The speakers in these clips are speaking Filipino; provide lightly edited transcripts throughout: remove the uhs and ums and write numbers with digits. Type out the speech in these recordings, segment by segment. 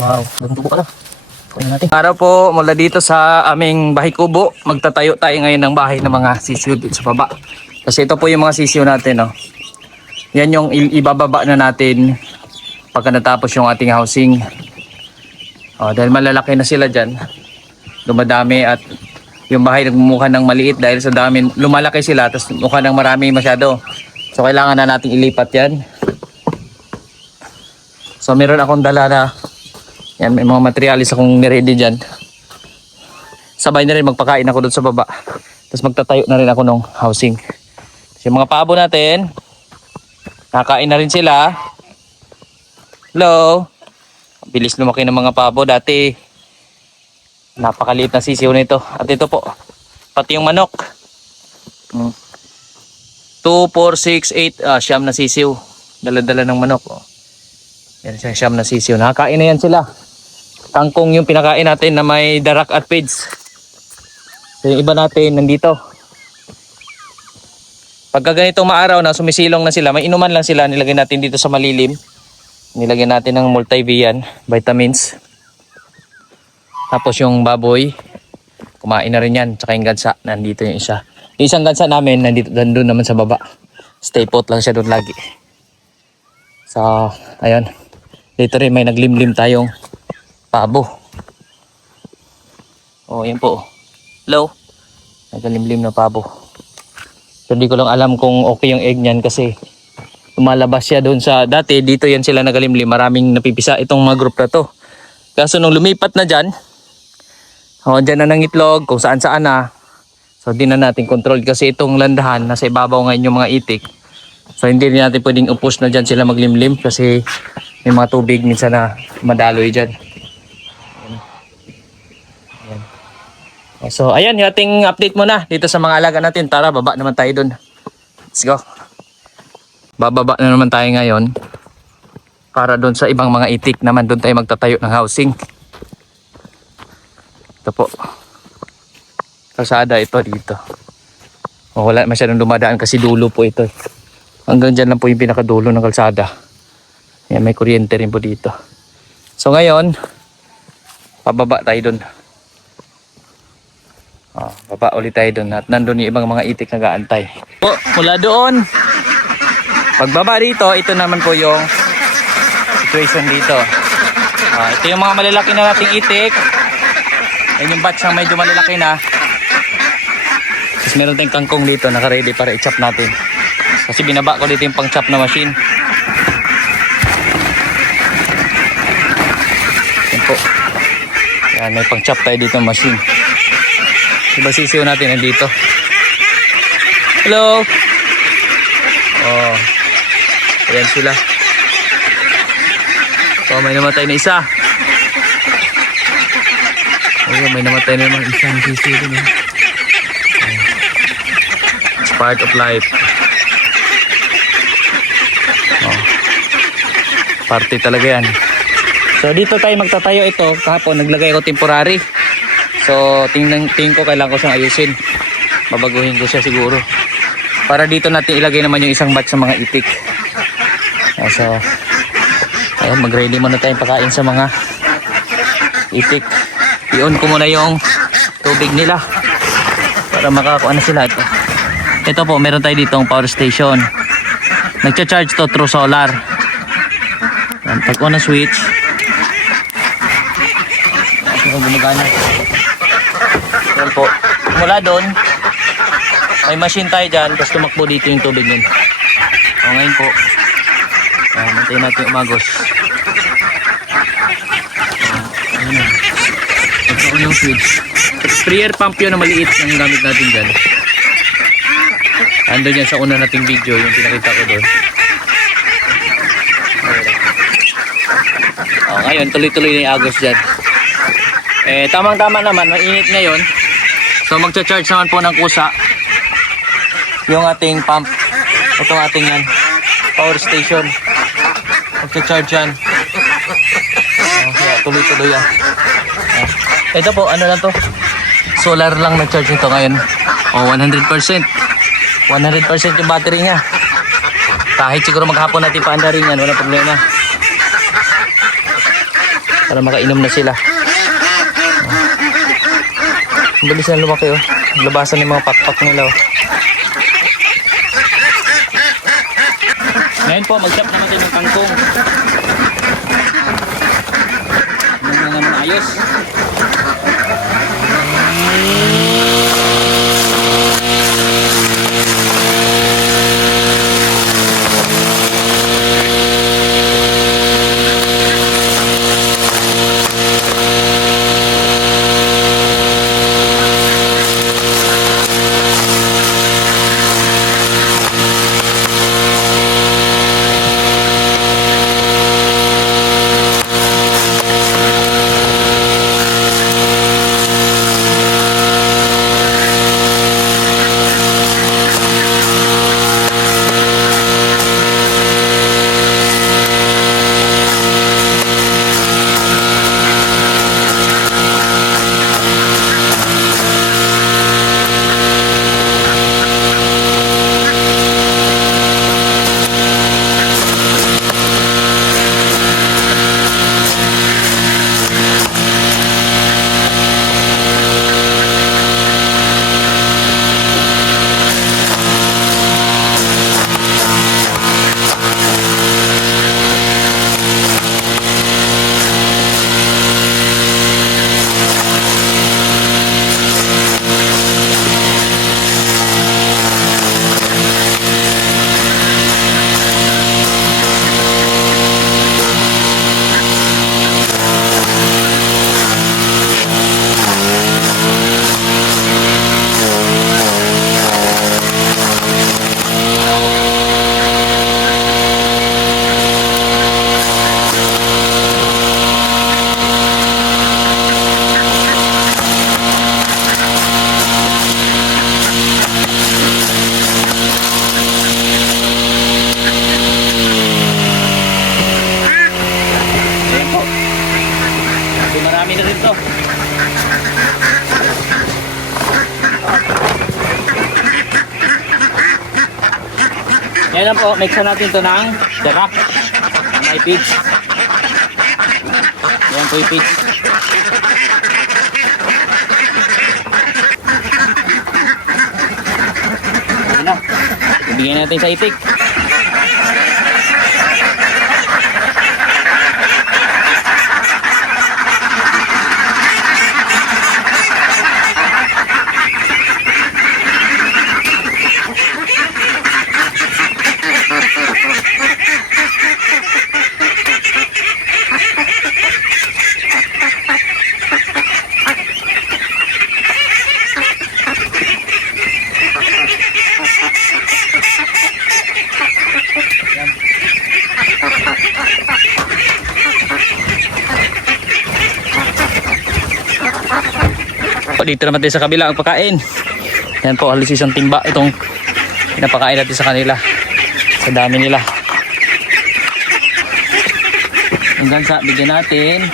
Wow, ganito pala. Kunin natin. Araw po mula dito sa aming bahay kubo. Magtatayo tayo ngayon ng bahay ng mga sisiyo dito sa baba. Kasi ito po yung mga sisiyo natin. Oh. Yan yung ibababa na natin pagka natapos yung ating housing. Oh, dahil malalaki na sila dyan. Dumadami at yung bahay nagmumukha ng maliit dahil sa dami. Lumalaki sila tapos mukha ng marami masyado. So kailangan na natin ilipat yan. So meron akong dala na yan, may mga materialis akong niready dyan. Sabay na rin magpakain ako doon sa baba. Tapos magtatayo na rin ako ng housing. Kasi yung mga pabo natin, nakain na rin sila. Hello. Bilis lumaki ng mga pabo. Dati, napakaliit na sisiw nito. At ito po, pati yung manok. 2, 4, 6, 8, siyam na sisiw. Dala-dala ng manok. Oh. Yan siya, siyam na sisiw. Nakakain na yan sila. Kangkong yung pinakain natin na may darak at feeds. So yung iba natin nandito. Pagka ganitong maaraw na sumisilong na sila, may inuman lang sila, nilagay natin dito sa malilim. Nilagay natin ng multivitamin, vitamins. Tapos yung baboy, kumain na rin yan. Tsaka yung gansa, nandito yung isa. Yung isang gansa namin, nandun naman sa baba. Stay put lang siya doon lagi. So, ayun. Dito rin may naglimlim tayong pabo. Oh, yan po. Hello. Nagalimlim na pabo. So, hindi ko lang alam kung okay yung egg niyan kasi lumalabas siya doon sa dati. Dito yan sila nagalimlim. Maraming napipisa itong mga group na to. Kaso nung lumipat na dyan, dyan na ng itlog, kung saan saan na. So, di na natin control kasi itong landahan, nasa ibabaw ngayon yung mga itik. So, hindi rin natin pwedeng upos na dyan sila maglimlim kasi may mga tubig minsan na madaloy dyan. So ayan, yung ating update muna dito sa mga alaga natin. Tara, baba naman tayo dun. Let's go. Bababa na naman tayo ngayon para dun sa ibang mga itik naman. Dun tayo magtatayo ng housing. Ito po, kalsada ito dito. Wala masyadong dumadaan kasi dulo po ito. Hanggang dyan lang po yung pinakadulo ng kalsada. Yan, may kuryente rin po dito. So ngayon, pababa tayo dun. Baba ulit tayo dun at nandun yung ibang mga itik nag-aantay. Po, mula doon, pagbaba dito, ito naman po yung situation dito. Ito yung mga malalaki na nating itik. Yan yung batch na medyo malalaki na. Tapos meron tayong kangkong dito, naka-ready para i-chop natin. Kasi binaba ko dito yung pang-chop na machine. Yan po. Yan, may pang-chop tayo dito ng machine. Diba sisiw natin nandito? Hello! Oh. Ayan sila. So may namatay na isa. Ayan, may namatay na naman isang sisiw din. It's part of life. Oh. Party talaga yan. So dito tayo magtatayo ito. Kahapon naglagay ako temporary. So tingin ko kailangan ko siyang ayusin. Babaguhin ko siya siguro. Para dito natin ilagay naman yung isang batch sa mga itik. So ayun, mag-ready muna tayong pakain sa mga itik. I-on ko muna yung tubig nila para makakuha na sila. Ito po, meron tayo ditong power station. Nagcha-charge to through solar. Pag on na switch, gumagana. Yan po. Mula doon, may machine tayo dyan, tapos tumakbo dito yung tubig nun. Ngayon po, mantayin natin umagos. Ayun na. Nagkaon yung switch. Sprayer pump yun na maliit ang gamit natin dyan. Andun yan sa una nating video, yung pinakita ko doon. Ngayon, tuloy-tuloy na yung agos dyan. Tamang-tama naman, mainit ngayon. So magcha-charge naman po ng kusa yung ating pump. Itong ating yan, power station. Magcha-charge yan. Kaya tuloy-tuloy yan. Ito po, ano lang to, solar lang nag-charge nito ngayon. 100%. 100% yung battery niya. Kahit siguro maghapon natin paandarin yan, walang problema. para makainom na sila. Ang bilis na lumaki oh. Labasan yung mga pakpak nila oh. Ngayon po, mag-chop na natin yung kangkong. Ano naman ayos. Marami na rin to. Yan lang po, mixan natin to ng darak. May pigs. Yan po yung pigs. Yan na. Ibigyan natin sa itik. Dito naman tayo sa kabila ang pagkain. Yan po, halos isang timba itong pinapakain natin sa kanila. Sa dami nila. Hanggang sa bigyan natin.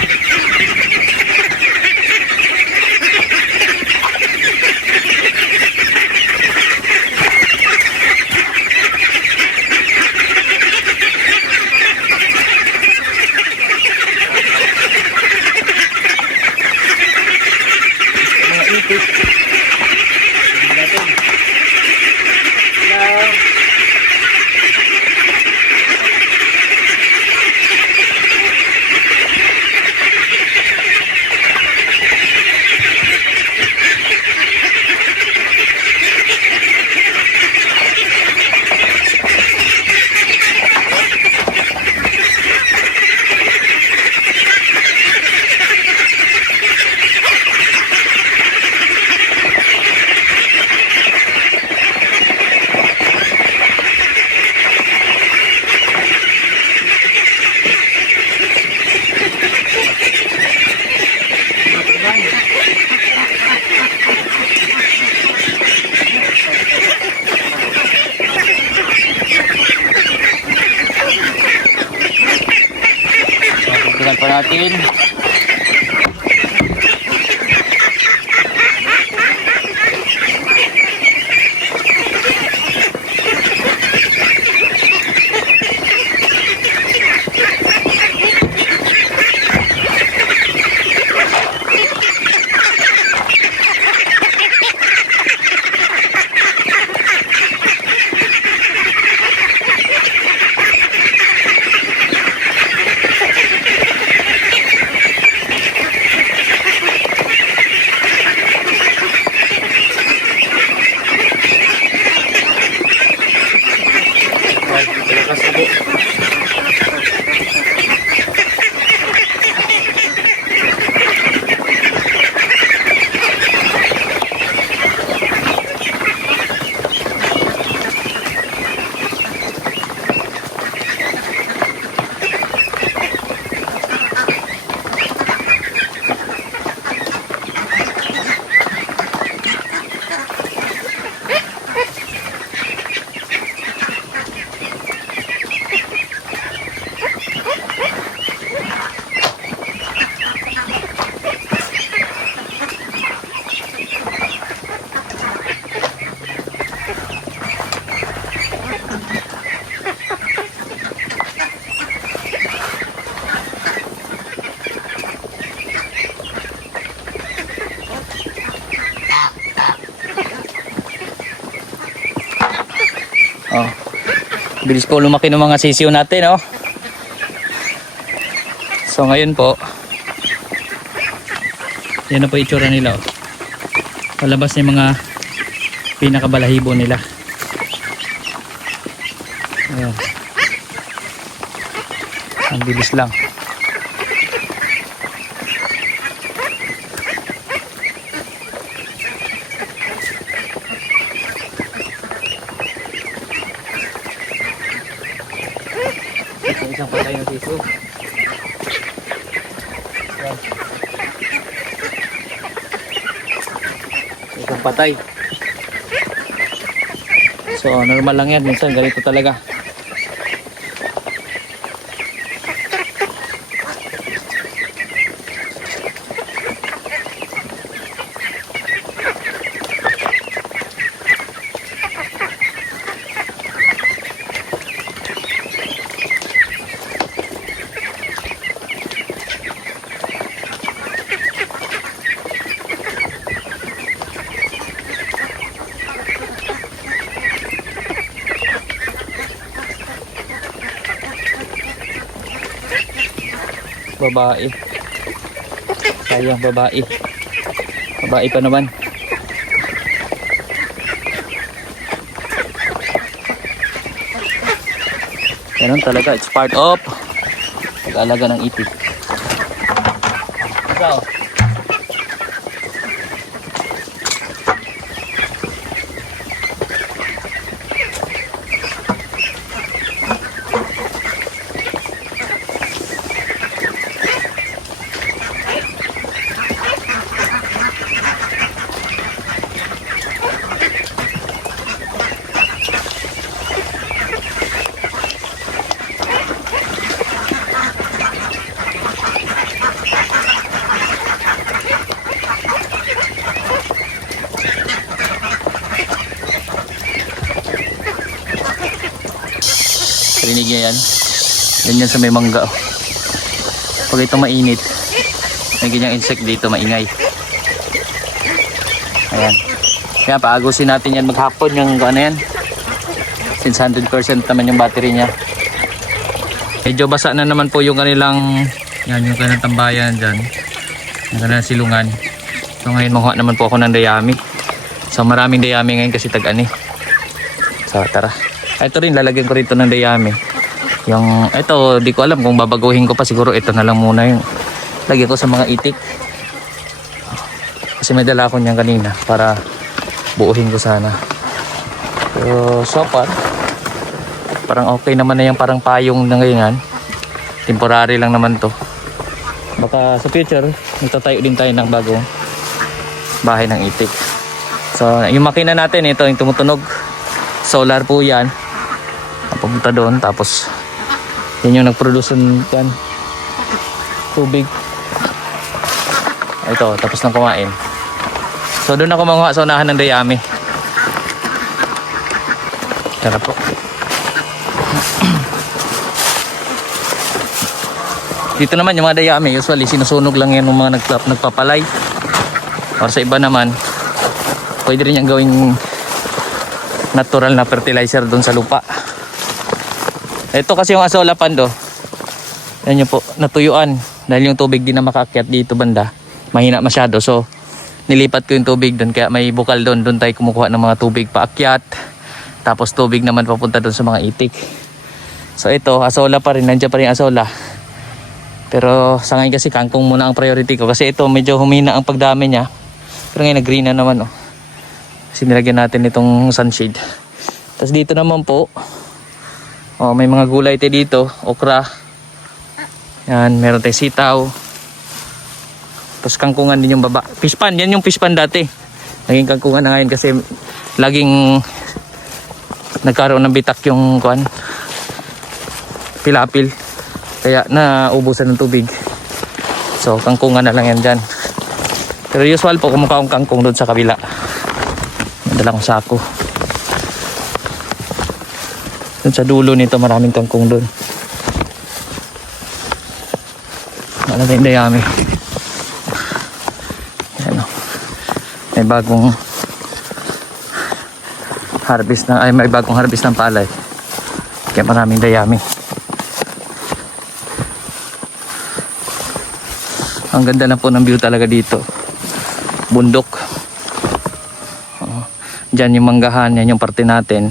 Tingnan pa natin. Bilis po lumaki ng mga sisiyo natin, oh. So ngayon po, yan na po itsura nila, oh. Palabas na yung mga pinakabalahibo nila. Ayan. Ang bilis lang. Isang patay ng sisiyo. Isang patay. So normal lang yan, minsan ganito talaga. Babae. Sayang, babae. Babae pa naman. Ganun talaga, it's part of pag-alaga ng itik. So, rinig niya yan. Ganyan sa may mangga. Pag ito mainit, may ganyang insect dito, maingay. Ayan. Kaya paagusin natin yan maghapon yung ano yan. Since 100% naman yung battery niya. Medyo basa na naman po yung kanilang, yan yung kanilang tambayan dyan. Yung kanilang silungan. So ngayon makuha naman po ako ng dayami. So maraming dayami ngayon kasi tag-ani. So tara. Ito rin, lalagyan ko rito ng dayami. Yung, ito, di ko alam kung babaguhin ko pa. Siguro ito na lang muna yung lagyan ko sa mga itik. Kasi may dala ko niyan kanina para buuhin ko sana. Pero so far, parang okay naman na yung parang payong na ngayon. Temporary lang naman to. Baka sa future, magtatayo din tayo ng bagong bahay ng itik. So, yung makina natin, ito yung tumutunog. Solar po yan. Papunta doon, tapos yan yung nagproduce ng tubig. Ito, tapos nang kumain. So doon ako manguha sa unahan ng dayami. Tara po. Dito naman yung mga dayami, usually sinusunog lang yan ng mga nagpapalay. Or sa iba naman, pwede rin yung gawing natural na fertilizer doon sa lupa. Ito kasi yung asola pando. Yan yung po, natuyuan. Dahil yung tubig din na makaakyat dito banda, mahina masyado. So, nilipat ko yung tubig doon. Kaya may bukal doon. Doon tayo kumukuha ng mga tubig paakyat. Tapos tubig naman papunta doon sa mga itik. So ito, asola pa rin. Nandiyan pa rin asola. Pero sa ngayon kasi kangkong muna ang priority ko. Kasi ito medyo humina ang pagdami niya. Pero ngayon nag-green na naman, oh. Kasi nilagyan natin itong sunshade. Tapos dito naman po, oh, may mga gulay tayo dito, okra. Yan, meron tayong sitaw. Tapos kangkungan din yung baba. Fishpan, yan yung fishpan dati. Naging kangkungan na ngayon kasi laging nagkaroon ng bitak yung pilapil. Kaya naubusan ng tubig. So kangkungan na lang yan dyan. Pero usual po, kumukha akong kangkong doon sa kabila. Madala kong sako. Doon sa dulo nito maraming kangkong doon. Maraming dayami. Ayan, oh. May bagong harvest ng palay. Kaya maraming dayami. Ang ganda na po ng view talaga dito. Bundok. Diyan yung manggahan, yan yung parte natin.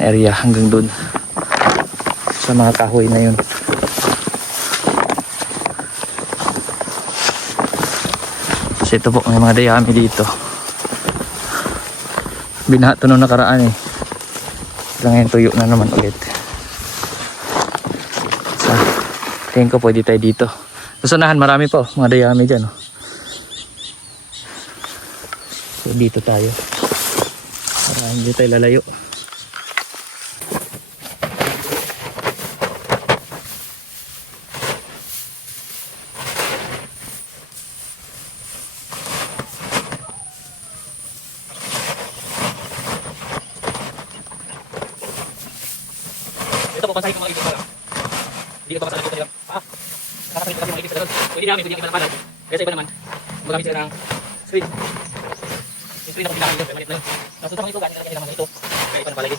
Area hanggang dun. Sa mga kahoy na yun. Kasi ito po, may mga dayami dito. Binaha ito nung nakaraan eh. Ngayon tuyo na naman ulit. So, tingin ko pwede tayo dito. Sa unahan marami po, mga dayami dyan. Oh. So dito tayo. Para hindi tayo lalayo. Ito po, pansahin ko mga ibig pala. Hindi ito masasabi ko talaga. Nakakasalit ko kasi mga ibig sa pwede namin, pwede yung iba ng palad. Kaya sa iba naman, magamit sila ng screen. Yung screen ako pinakain dito, maliit na yun. Nasusunod ko ito, ganin talaga nilang mga ito. Kaya iba ng palagay.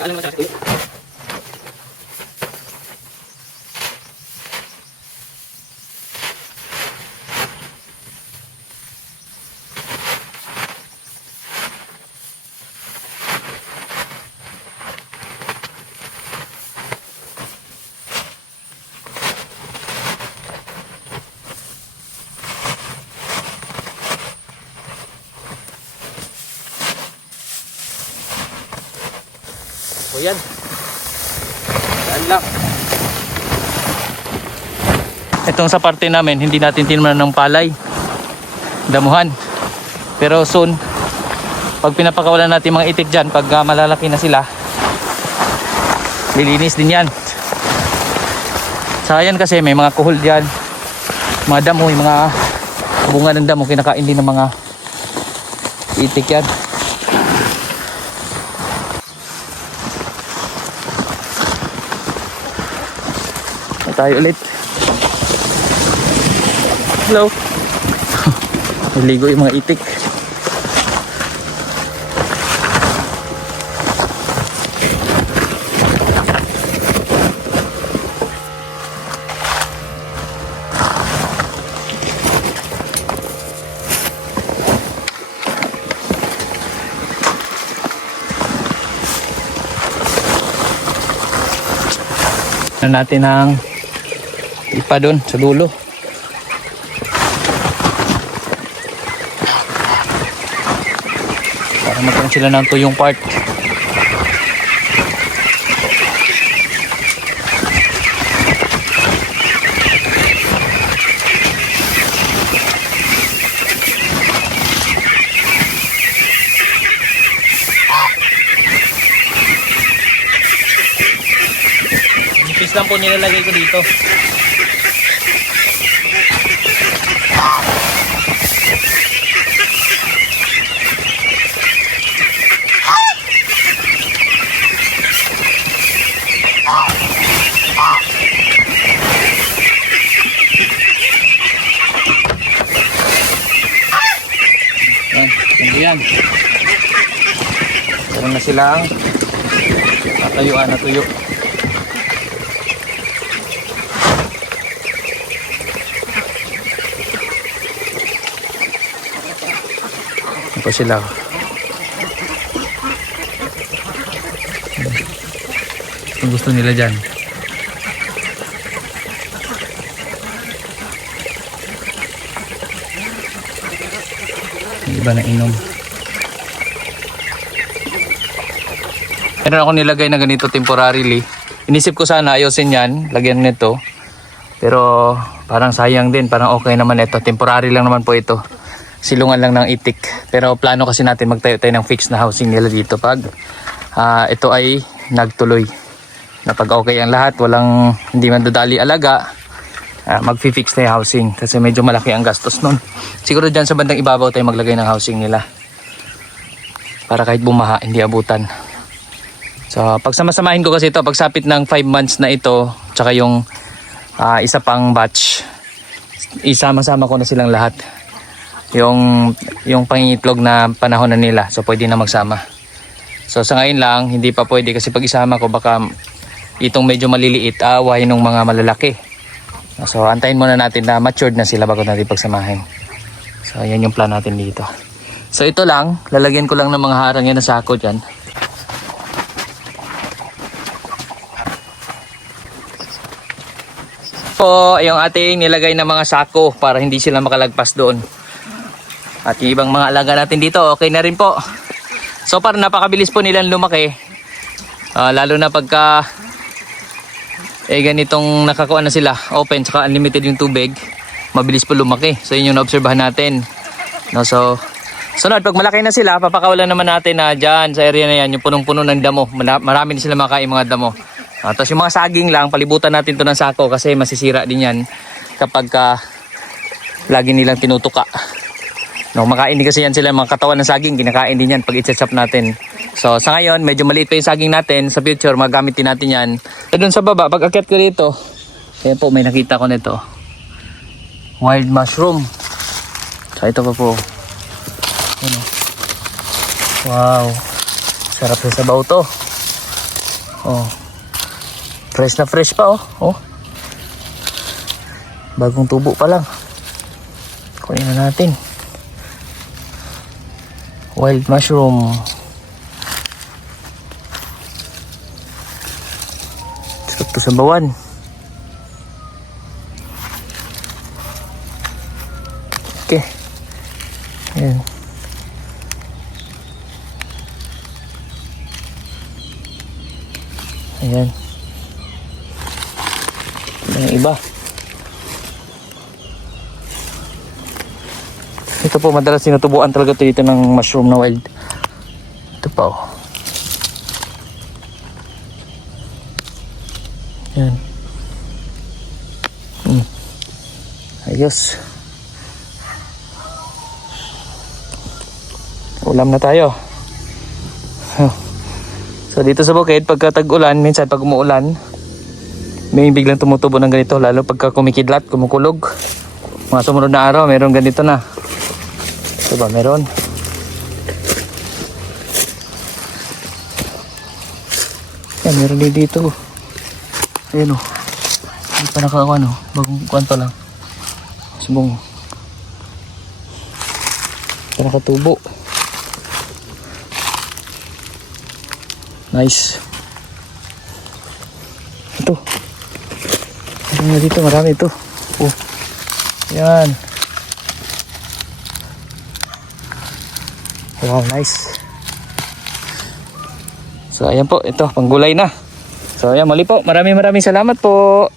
Alam mo na siya, tuyo. So yan. Yan lang. Itong sa parte namin, hindi natin tinaman ng palay. Damuhan. Pero soon, pag pinapakawalan natin mga itik dyan, pag malalaki na sila, lilinis din yan. Saka yan kasi may mga kuhol dyan. Mga damo, yung mga bunga ng damo, kinakain din ng mga itik yan. Tayo ulit. Hello. Naligo yung mga itik. Natin ang ipa doon sa dulo. Para magkaroon sila ng tuyong part. Nipis lang po nilalagay ko dito. Yan. Meron na silang natayuan na tuyo. Ito sila. Kung gusto nila dyan. Iba na inom. Meron ako nilagay na ganito temporarily. Inisip ko sana ayusin yan, lagyan nito. Pero parang sayang din, parang okay naman ito. Temporary lang naman po ito. Silungan lang ng itik. Pero plano kasi natin magtayo tayo ng fixed na housing nila dito pag ito ay nagtuloy. Na pag okay ang lahat, walang hindi man dadali alaga, mag-fix na yung housing kasi medyo malaki ang gastos nun. Siguro dyan sa bandang ibabaw tayo maglagay ng housing nila. Para kahit bumaha, hindi abutan. So, pagsamasamahin ko kasi ito, pagsapit ng 5 months na ito, tsaka yung isa pang batch, isama-sama ko na silang lahat. Yung pangingitlog na panahon na nila. So pwede na magsama. So sa ngayon lang, hindi pa pwede kasi pag isama ko baka itong medyo maliliit, aaway ng mga malalaki. So antayin muna natin na matured na sila bago natin pagsamahin. So ayan yung plan natin dito. So ito lang, lalagyan ko lang ng mga harang yan na sako dyan. Po yung ating nilagay na mga sako para hindi sila makalagpas doon. At yung ibang mga alaga natin dito, okay na rin po. So para napakabilis po nilang lumaki. Lalo na pagka ganitong nakakuha na sila, open saka unlimited yung tubig, mabilis po lumaki. So yun yung naobserbahan natin. No, so sunod, pag malaki na sila, papakawalan naman natin na dyan sa area na yan, yung punong-puno ng damo. Marami na sila makain mga damo. Tapos yung mga saging lang, palibutan natin to ng sako kasi masisira din yan kapag lagi nilang tinutuka. No, makain din kasi yan sila, mga katawan ng saging, kinakain din yan pag i-chop natin. So sa ngayon, medyo maliit pa yung saging natin. Sa future, magamit din natin yan. So dun sa baba, pag akyat ko dito, ayan po, may nakita ko nito. Wild mushroom. So ito pa po. Ano? Wow. Sarap sa sabaw to. Oh. Fresh na fresh pa oh. Oh. Bagong tubo pa lang. Kunin na natin. Wild mushroom. Sarap to sa bawan. Okay. Ayan. Ayan. Yung iba. Ito po madalas sinutubuan talaga dito ng mushroom na wild. Ito pa oh. Yan. Ayos. Ulam na tayo. So dito sa bukid, pagka tag-ulan, minsan pag umuulan, may biglang tumutubo ng ganito, lalo pagka kumikidlat, kumukulog. Mga sumunod na araw, meron ganito na. Ito ba, meron? Yan, meron din dito. Ayan o. Hindi pa nakakawa no. Bagong kwanto lang. Subong. Ito nakatubo. Nice. Ito. Meron dito, marami ito. Oh. Yan. Wow, nice. So ayan po, ito, panggulay na. So ayan, muli po, maraming salamat po.